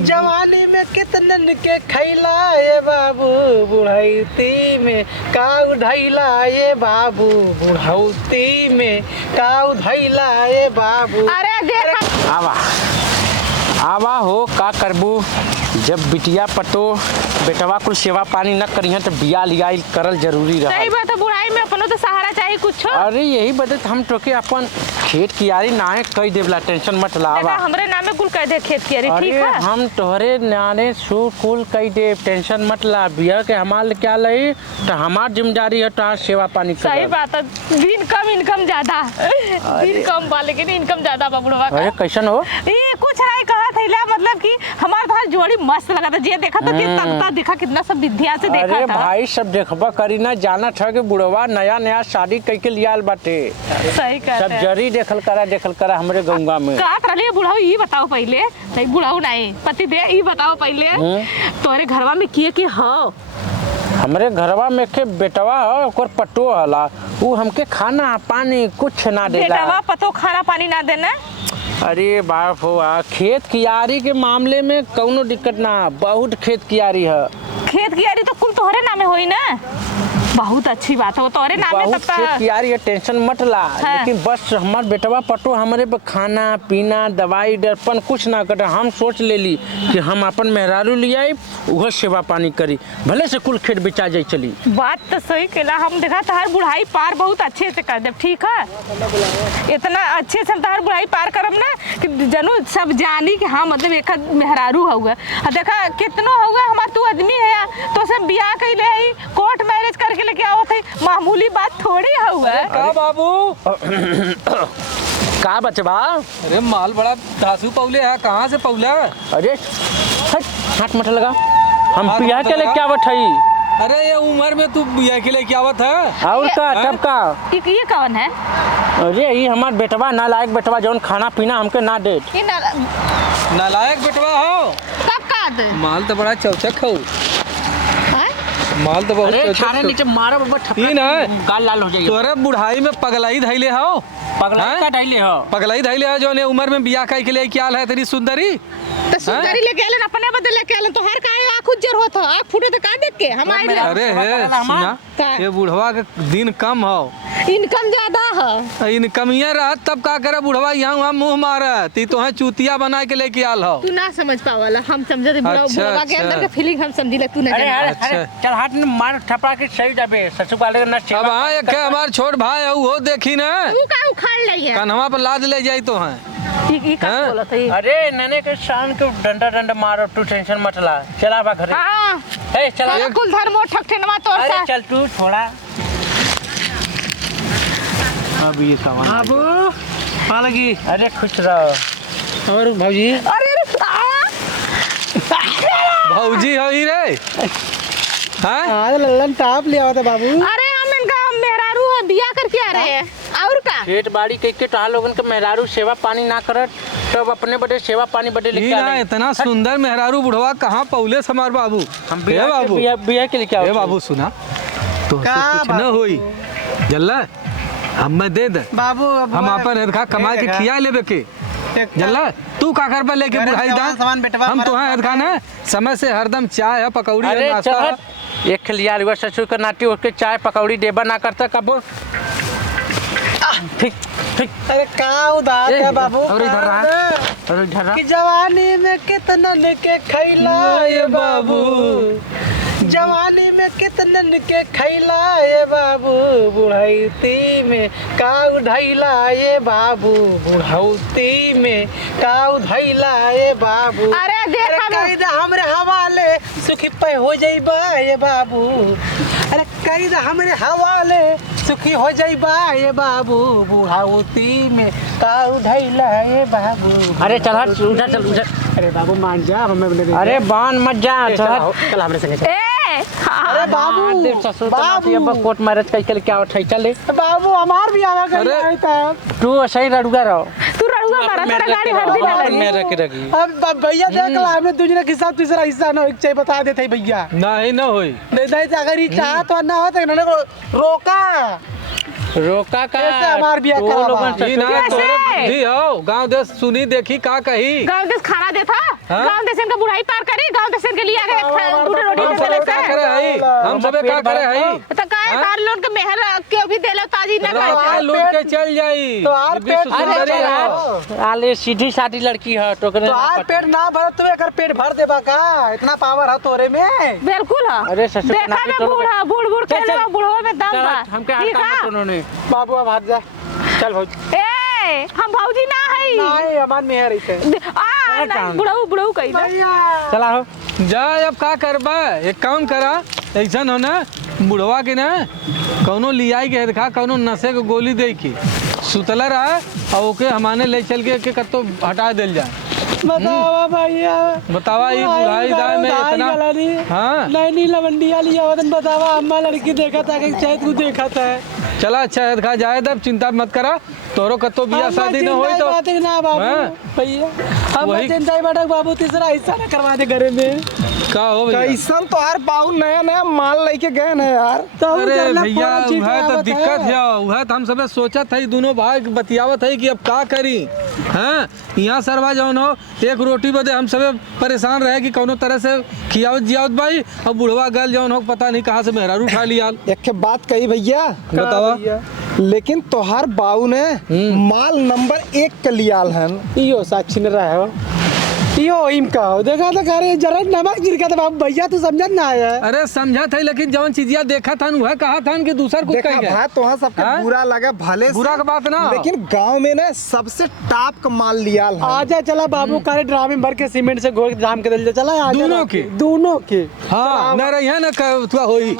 जवानी में कितनन के खैला ये बाबू, बुढ़ौती में का उधैला ये बाबू, बुढ़ौती में का उधैला ये बाबू। अरे देख आवा आवा हो का करबू, जब बिटिया पतो बेटवा कुल सेवा पानी न करी तो बिया लिया करल जरूरी रहा। सही बात है, बुढ़ाई में अपनों तो सहारा चाहिए कुछ। अरे यही बदत हम टोके अपन खेत कियारी नाए कई देवला, टेंशन मत लावा। हमरे नामे कुल कह दे खेत कियारी, ठीक है? हम तोहरे नाने सू कुल कई दे, टेंशन मत ला। बिया के हमार क्या लई तो हमार जिम्मेदारी है तो सेवा पानी कर। सही बात है, दिन कम इनकम ज्यादा, दिन कम बा लेकिन इनकम ज्यादा बा बुढ़वा का। अरे कैसन हो? ये कुछ नहीं कहा थैला, मतलब कि हमार भाई जोड़ी मस्त लगा था, जे देखा तो तगता दिखा, कितना सब विद्या से देखा अरे था। भाई सब देखबा करी ना, जाना था कि बुढ़वा नया नया शादी करके लियाल बाटे। सही कहते सब जरी देखल करा हमरे गंगा में। का तरले बुढ़ाऊ ये बताओ पहले, नहीं बुढ़ाऊ नहीं पति दे, ये बताओ पहले तोरे घरवा में किए हो? हमरे घरवा में के बेटवा हो, ओकर पट्टो हला, वो हमके खाना पानी कुछ ना देला। बेटवा पतो खाना पानी ना देना। अरे बाप हो, खेत कियारी के मामले में कौनो दिक्कत ना, बहुत खेत कियारी है। खेत कियारी तो कुल तोहरे नामे होई ना, बहुत अच्छी बात है, वो तोहरे नामे बहुत तब खेत कियारी है, टेंशन मत ला। हाँ। लेकिन बस हमार बेटवा पटो हमरे पे खाना पीना दवाई दर्पण कुछ ना करे। हम सोच लेली कि हम अपन मेहरारू लिया वह सेवा पानी करी, भले से कुल खेत बेचा जाए चली। बात तो सही केला, हम देखा तहार बुढ़ाई पार बहुत अच्छे से कर दे, ठीक है? इतना अच्छे से तहार बुढ़ाई पार करब ना कि जनू सब जानी कि हाँ मतलब एक मेहरारू होगा। देखा कितनो होगा हमार तू आदमी है, तो सब बियाह कैले है, कोर्ट मैरिज करके लेके आवत है, मामूली बात थोड़ी हुआ। का बाबू का बचवा? अरे माल बड़ा धासु पौले है, कहाँ से पौला? अरे हाथ मत लगा, हम बियाह के लिए क्या बठाई? अरे ये उम्र में तू बिया के लिए क्या आवत है? और का तब का? ये कौन है? अरे ये हमार बेटवा नालायक बेटवा, जौन खाना पीना हमके ना दे। ये नालायक बेटवा हो? कब का दे? माल तो बड़ा चौचक हो, माल तो बहुत अरे नीचे मारो बाबा, ई ना गाल लाल हो जाएगी। तोरे बुढ़ाई में पगलाई धैले हो, पगला ढाईले हो, पगलाई धैले हो, जो ने उम्र में बिया काई के लिए क्या है तेरी सुंदरी? तो सुंदरी लेके आले अपने बदले लेके आले, तो हर काहे आँख उज्जर होत हो, आँख फूटे तो का देख के हम आइले। अरे है सुना, ये बुढ़वा के दिन कम हो, इनकम ज्यादा है। इनकम ये रहत तब का करे बुढ़वा यहाँ मुंह मारत, ती तोहे चूतिया बना के लेके आल हो। तू ना समझ पावाला, हम समझे थे बुढ़वा के अंदर के फीलिंग हम समझी ले, तू ना अरे चल हाथ में मार ठपा के सही जाबे, ससुर वाले का न। अब हाँ एक हमार छोट भाई है, वो देखी ना तू का उखाड़ ले है, कन्हवा पर लाद ले जाई तो है। ई का बोलत है? अरे नने के शान के डंडा मारो, तू टेंशन मत ला, चला बा घरे। हां ए चला कुल धर्म ठक ठेनवा तोर सा। अरे चल तू थोड़ा। अब ये कवन बाबू आ लगी? अरे खुश रहो। और भौजी? अरे भौजी हो ही रे? हां आज लल्लन टाप लिया हुआ था बाबू। अरे हम इनका मेहरारू है, बियाह करके आ रहे हैं और का खेत बाड़ी के तो लोगन के मेहरारू सेवा पानी ना करत, तब अपने बड़े सेवा पानी बड़े लेके आ रहे। इतना सुंदर मेहरारू बुढ़वा कहाँ पौले समार बाबू? हम बाबू बिया के लिए क्या? ए बाबू सुना तो कुछ न होई, जल्ला हम दे दे बाबू हम अपन एदखा कमा के खिया लेबे के, जल्ला तू का कर पे लेके बुढ़ाई दा हम तो है एदखा ना समय से हरदम चाय है पकौड़ी है अरे नाश्ता है। एक खलिया हुआ ससुर का नाटी उसके चाय पकौड़ी देबा ना करता कब। ठीक ठीक। अरे का उदास है बाबू, और इधर रहा, और इधर रहा। कि जवानी में कितनन के खैला ये बाबू, जवानी में कितनन के खैला ये बाबू, बुढ़ौती में का उधैला ये बाबू, बुढ़ौती में का उधैला ये बाबू। अरे देख कैद हमरे हवाले सुखी पे हो जाइबा ये बाबू, अरे कैद हमरे हवाले सुखी हो जाइबा ये बाबू, बुढ़ौती में का उधैला ये बाबू। अरे चल हट, उधर चल उधर। अरे बाबू मान जा, हमें अरे बान मत जा, चल हमरे संगे। अरे बाबू बाबू कोर्ट मैरिज करके क्या उठाई चले बाबू हमार भी आवा कर रहा था। तू सही रड़ुआ रहो, तू रड़ुआ मारा तेरा गाड़ी हर दिन लगी। मैं रख रखी अब भैया देख ला, हमें दूसरा के हिसाब तीसरा हिस्सा ना चाहिए, बता देते भैया। नहीं न होई, नहीं तो अगर ये चाह तो ना होता इन्होंने को रोका का कैसे हमार बिया तो करावा? लोगन ई ना तोरे बुद्धि हो, गांव देश सुनी देखी का कही। गाँव देश खाना देता हाँ? गांव देशन का बुढ़ाई पार करे, गांव देशन के लिए आगे दूध रोटी हम देते सबे का करे हई, हम सबे का करे हई। तो काहे कार लोन के मेहर के भी देला ताजी ना रात कर। लूट के चल जाई। तो आर पेट सुंदरी अरे है। आले सीधी सादी लड़की है टोकरे तो आर पेट ना भरत तू एकर पेट भर देबा का, इतना पावर है तोरे में। बिल्कुल है। अरे ससुर देखा नाती में तोड़- बूढ़ा बूढ़ चल, खेलवा चल। बूढ़ो में दम बा। हमके हाथ ठीक काम है? उन्होंने बाबू अब हाथ जा चल भौज। ए हम भौजी ना है। नहीं अमान में है रही आ बुढ़ऊ कही ना। चला हो। जा अब का करबा, एक काम करा, ऐसा हो ना बुढ़वा के ना कौनो लियाई के देखा कौनो नशे के गोली दे के सुतला रहा और ओके हमारे ले चल के कत्तो हटा दिल जाए। बतावा भैया, बतावा ये बुढ़ाई दाय में इतना हाँ नैनी लवंडिया लिया वतन बतावा, अम्मा लड़की देखा था कि शायद तू देखा था। चला अच्छा है खा जाए तब चिंता मत करा, तोरो कत्तो बियाह शादी न होई तो बात है ना बाबू हाँ? भैया, हम वही- चिंता ही बैठक बाबू तीसरा हिस्सा ना करवा दे घरे में। का हो भैया। कैसन तो यार बाबू नया नया माल लेके गए ना यार। तो अरे जरना भैया फौरन चीज वह तो आवत दिक्कत है, वह तो हम सब सोचत है दोनों भाई बतियावत है कि अब का करी। हाँ यहाँ सरवा जौन हो एक रोटी बदे हम सब परेशान रहे कि कौनो तरह से खियावत जियावत भाई, अब बुढ़वा गल जौन हो पता नहीं कहाँ से मेहरारू उठा लिया। एक के बात कही भैया, बतावा। लेकिन तोहार बाबू ने माल नंबर 1 के लियाल हन। इयो साक्षी न रहा हो, इयो इनका हो देखा था करे जरा नमक जिरका था बाबू भैया, तू समझत ना आया। अरे समझा था लेकिन जवन चीजिया देखा था वह कहा था कि दूसर कुछ देखा कह गया। भाई तोहार सबके हाँ? बुरा लगा भले से, बुरा का बात ना हो। लेकिन गांव में ना सबसे टॉप का माल लियाल हन। आजा चला बाबू करे ड्रामे भर के सीमेंट से घोल के जाम के दल चला आजा दोनों ना। के? दोनों के हाँ न रही है न होई।